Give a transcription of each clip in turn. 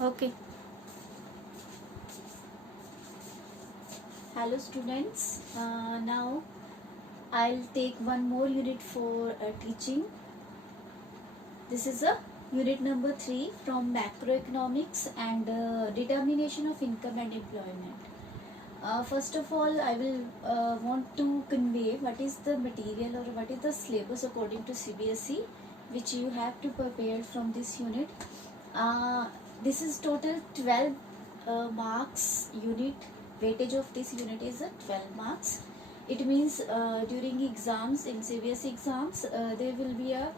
Okay. Hello students. Now I'll take one more unit for teaching. This is a unit number 3 from macroeconomics and determination of income and employment. First of all, I will want to convey what is the material or what is the syllabus according to CBSE which you have to prepare from this unit. This is total 12 marks unit. Weightage of this unit is 12 marks. It means during exams, in CBSE exams, there will be a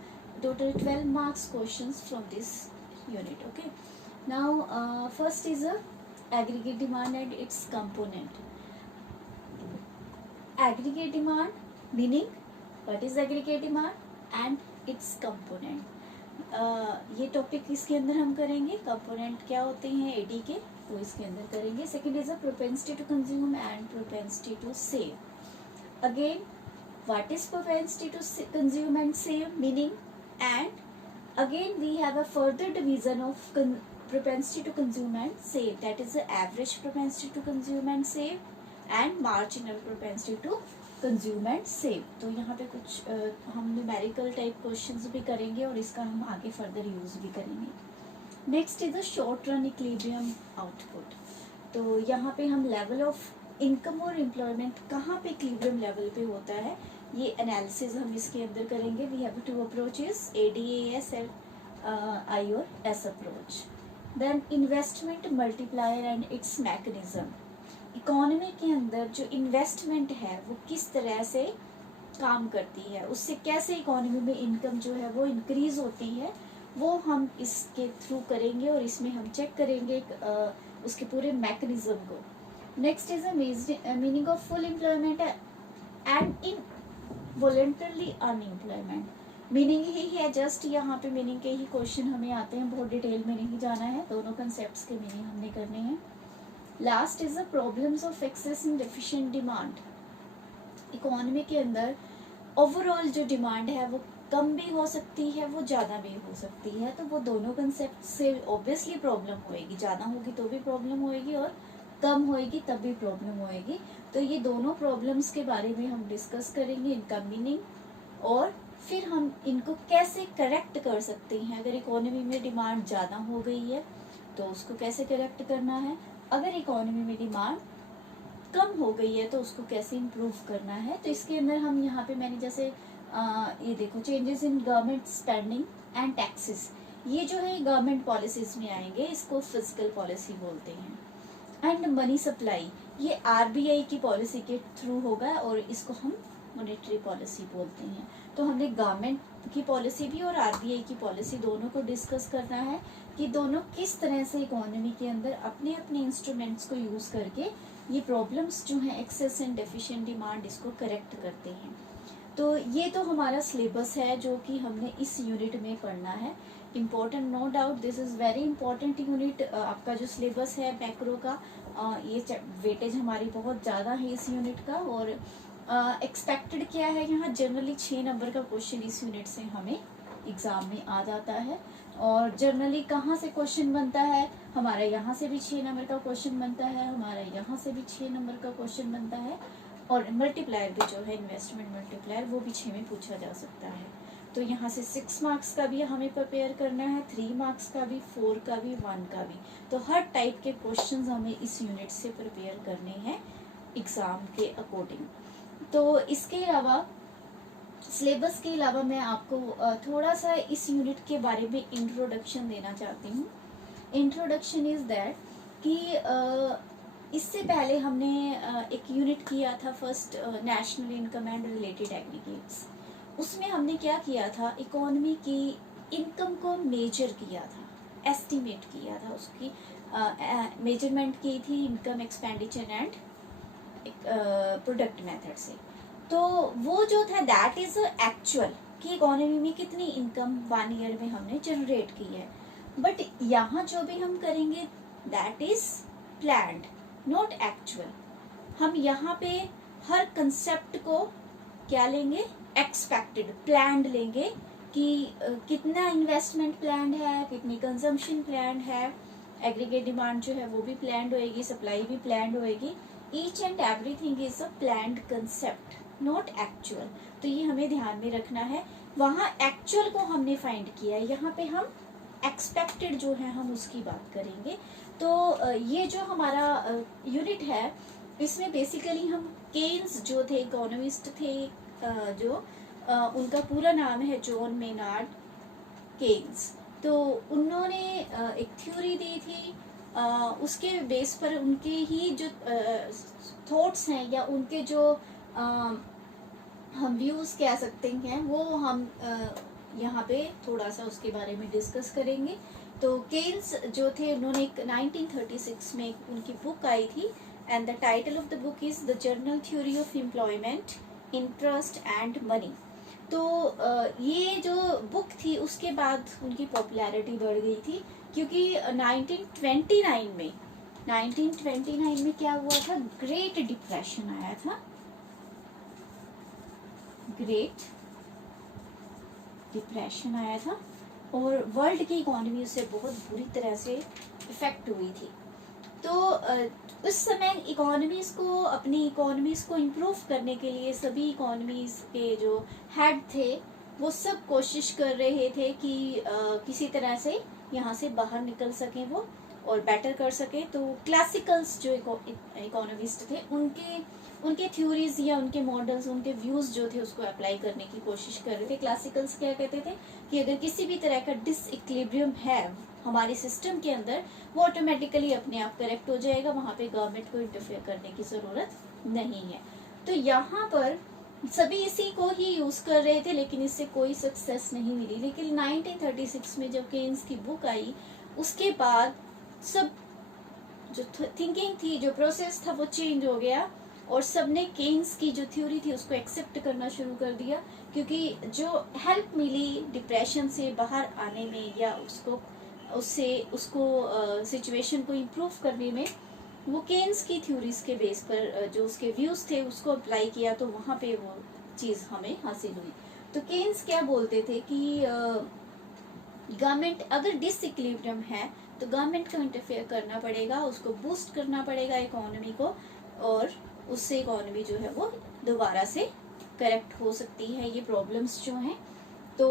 total 12 marks questions from this unit. Okay. Now, first is a aggregate demand and its component. Aggregate demand meaning what is aggregate demand and its component. ये topic इसके अंदर हम करेंगे. Component क्या होते हैं AD के, वो इसके अंदर करेंगे. Second is a propensity to consume and propensity to save. Again what is propensity to consume and save meaning, and again we have a further division of propensity to consume and save, that is the average propensity to consume and save and marginal propensity to consume and save. तो यहाँ पे कुछ हम numerical type questions भी करेंगे और इसका हम आगे फर्दर यूज भी करेंगे. Next is the short run equilibrium output. तो यहाँ पे हम लेवल ऑफ इनकम और एम्प्लॉयमेंट कहाँ पे इक्विलिब्रियम लेवल पे होता है ये एनालिसिस हम इसके अंदर करेंगे. We have two approaches ADAS I और S approach. Then investment multiplier and its mechanism. Economy के अंदर जो इन्वेस्टमेंट है वो किस तरह से काम करती है, उससे कैसे इकोनॉमी में इनकम जो है वो इंक्रीज होती है, वो हम इसके थ्रू करेंगे और इसमें हम चेक करेंगे उसके पूरे मैकेनिज्म को. Next is a meaning of full employment and involuntarily unemployment. Meaning ही है, जस्ट यहाँ पे मीनिंग के ही क्वेश्चन हमें आते हैं, बहुत डिटेल में नहीं जाना है, दोनों कंसेप्ट्स के मीनिंग हमने करने हैं. Last is the problems of excess in deficient demand. Economy के अंदर ओवरऑल जो डिमांड है वो कम भी हो सकती है, वो ज़्यादा भी हो सकती है, तो वो दोनों कंसेप्ट से ऑब्वियसली प्रॉब्लम होएगी. ज़्यादा होगी तो भी प्रॉब्लम होएगी और कम होएगी तब भी प्रॉब्लम होएगी. तो ये दोनों प्रॉब्लम्स के बारे में हम डिस्कस करेंगे, इनका मीनिंग, और फिर हम इनको कैसे करेक्ट कर सकते हैं. अगर इकोनॉमी में डिमांड ज़्यादा हो गई है तो उसको कैसे करेक्ट करना है, अगर इकोनॉमी में डिमांड कम हो गई है तो उसको कैसे इम्प्रूव करना है. तो इसके अंदर हम यहाँ पे मैंने जैसे ये देखो, changes in government spending and taxes, ये जो है गवर्नमेंट पॉलिसीज में आएंगे, इसको फिजिकल पॉलिसी बोलते हैं. एंड मनी सप्लाई, ये RBI की पॉलिसी के थ्रू होगा और इसको हम मॉनेटरी पॉलिसी बोलते हैं. तो हमने गवर्नमेंट की पॉलिसी भी और RBI की पॉलिसी दोनों को डिस्कस करना है कि दोनों किस तरह से इकोनॉमी के अंदर अपने अपने इंस्ट्रूमेंट्स को यूज करके ये प्रॉब्लम्स जो हैं एक्सेस एंड डेफिशिएंट डिमांड, इसको करेक्ट करते हैं. तो ये तो हमारा सिलेबस है जो कि हमने इस यूनिट में पढ़ना है. Important, no doubt, this is very important unit. आपका जो सिलेबस है मैक्रो का, ये वेटेज हमारी बहुत ज़्यादा है इस यूनिट का. और एक्सपेक्टेड क्या है, यहाँ जनरली 6 नंबर का क्वेश्चन इस यूनिट से हमें एग्जाम में आ जाता है. और जनरली कहाँ से क्वेश्चन बनता है, हमारे यहाँ से भी 6 नंबर का क्वेश्चन बनता है, हमारे यहाँ से भी 6 नंबर का क्वेश्चन बनता है, और मल्टीप्लायर भी जो है इन्वेस्टमेंट मल्टीप्लायर, वो भी 6 में पूछा जा सकता है. तो यहाँ से 6 मार्क्स का भी हमें प्रिपेयर करना है, 3 मार्क्स का भी, 4 का भी, 1 का भी. तो हर टाइप के क्वेश्चंस हमें इस यूनिट से प्रिपेयर करने हैं एग्जाम के अकॉर्डिंग. तो इसके अलावा, सिलेबस के अलावा, मैं आपको थोड़ा सा इस यूनिट के बारे में इंट्रोडक्शन देना चाहती हूँ. इंट्रोडक्शन इज दैट कि इससे पहले हमने एक यूनिट किया था first, national income and related aggregates. उसमें हमने क्या किया था, इकोनॉमी की इनकम को मेजर किया था, एस्टिमेट किया था, उसकी मेजरमेंट की थी income, expenditure and product method से. तो वो जो था दैट इज एक्चुअल कि इकोनॉमी में कितनी इनकम 1 ईयर में हमने जनरेट की है. बट यहाँ जो भी हम करेंगे that is planned, not actual. हम यहाँ पे हर कंसेप्ट को क्या लेंगे, एक्सपेक्टेड, प्लान्ड लेंगे कि कितना इन्वेस्टमेंट प्लान्ड है, कितनी कंजम्पशन प्लान्ड है, एग्रीगेट डिमांड जो है वो भी प्लान्ड होएगी, सप्लाई भी प्लान्ड होएगी। Each and everything is a planned concept, not actual. तो ये हमें ध्यान में रखना है। वहाँ एक्चुअल को हमने फाइंड किया है, यहाँ पे हम एक्सपेक्टेड जो है हम उसकी बात करेंगे। तो ये जो हमारा यूनिट है, इसमें बेसिकली हम केन्स जो थे, इकोनॉमिस्ट थे, जो उनका पूरा नाम है जॉन मेनार्ड केन्स। तो उन्होंने एक थ्योरी दी थी, उसके बेस पर उनके ही जो थॉट्स हैं या उनके जो हम व्यूज कह सकते हैं, वो हम यहाँ पे थोड़ा सा उसके बारे में डिस्कस करेंगे। तो केन्स जो थे, उन्होंने 1936 में उनकी बुक आई थी, and the title of the book is the journal theory of employment, interest and money. तो ये जो बुक थी उसके बाद उनकी पॉपुलैरिटी बढ़ गई थी, क्योंकि 1929 में क्या हुआ था, ग्रेट डिप्रेशन आया था। ग्रेट डिप्रेशन आया था और वर्ल्ड की इकोनॉमी से बहुत बुरी तरह से इफेक्ट हुई थी। तो उस समय अपनी इकोनॉमीज को इम्प्रूव करने के लिए सभी इकोनॉमीज के जो हेड थे वो सब कोशिश कर रहे थे कि किसी तरह से यहाँ से बाहर निकल सकें वो और बेटर कर सके। तो क्लासिकल्स जो इकोनॉमिस्ट थे, उनके थ्योरीज या उनके मॉडल्स, उनके व्यूज जो थे उसको अप्लाई करने की कोशिश कर रहे थे। क्लासिकल्स क्या कहते थे कि अगर किसी भी तरह का डिसइक्विलिब्रियम है हमारे सिस्टम के अंदर, वो ऑटोमेटिकली अपने आप करेक्ट हो जाएगा, वहां पे गवर्नमेंट को इंटरफेयर करने की जरूरत नहीं है। तो यहाँ पर सभी इसी को ही यूज कर रहे थे, लेकिन इससे कोई सक्सेस नहीं मिली। लेकिन 1936 में जब केन्स की बुक आई, उसके बाद सब जो थिंकिंग थी, जो प्रोसेस था, वो चेंज हो गया और सबने केन्स की जो थ्योरी थी उसको एक्सेप्ट करना शुरू कर दिया, क्योंकि जो हेल्प मिली डिप्रेशन से बाहर आने में या उसको सिचुएशन को इम्प्रूव करने में, वो केन्स की थ्योरीज के बेस पर जो उसके व्यूज थे उसको अप्लाई किया, तो वहां पे वो चीज हमें हासिल हुई। तो केन्स क्या बोलते थे कि गवर्नमेंट अगर डिसइक्विलिब्रियम है तो गवर्नमेंट को इंटरफेयर करना पड़ेगा, उसको बूस्ट करना पड़ेगा इकोनॉमी को, और उससे इकोनॉमी जो है वो दोबारा से करेक्ट हो सकती है, ये प्रॉब्लम्स जो हैं। तो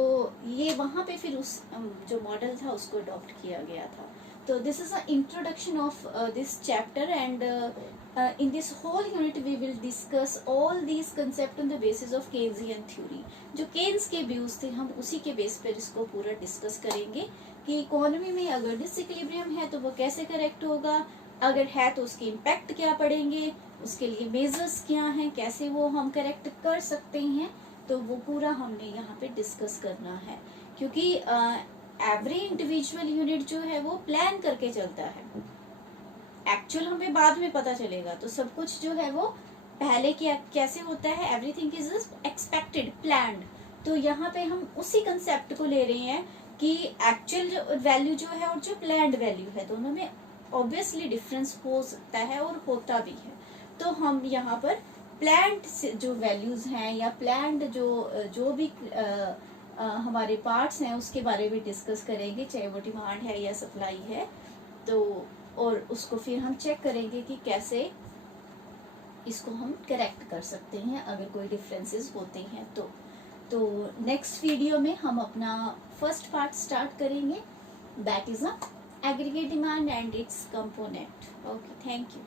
ये वहाँ पे फिर उस जो मॉडल था उसको अडॉप्ट किया गया था। तो this is a introduction of this chapter, and in this whole unit we will discuss all these concept on the basis of Keynesian theory। जो केन्स के व्यूज थे हम उसी के बेस पर इसको पूरा डिस्कस करेंगे कि इकोनॉमी में अगर डिसइक्विलिब्रियम है तो वो कैसे करेक्ट होगा, अगर है तो उसके इम्पैक्ट क्या पड़ेंगे, उसके लिए मेजर्स क्या हैं, कैसे वो हम करेक्ट कर सकते हैं। तो वो पूरा हमने यहाँ पे डिस्कस करना है, क्योंकि एवरी इंडिविजुअल यूनिट जो है वो प्लान करके चलता है, एक्चुअल हमें बाद में पता चलेगा। तो सब कुछ जो है वो पहले क्या कैसे होता है, एवरीथिंग इज एक्सपेक्टेड, प्लान्ड। तो यहाँ पे हम उसी कंसेप्ट को ले रहे हैं कि एक्चुअल वैल्यू जो है और जो प्लान्ड वैल्यू है, दोनों में ऑब्वियसली डिफरेंस हो सकता है और होता भी है। तो हम यहाँ पर प्लान्ड जो वैल्यूज हैं या प्लान्ड जो भी हमारे पार्ट्स हैं उसके बारे में डिस्कस करेंगे, चाहे वो डिमांड है या सप्लाई है। तो और उसको फिर हम चेक करेंगे कि कैसे इसको हम करेक्ट कर सकते हैं अगर कोई डिफरेंसेस होते हैं। तो नेक्स्ट वीडियो में हम अपना फर्स्ट पार्ट स्टार्ट करेंगे, that is a aggregate demand and it's component. Okay, thank you.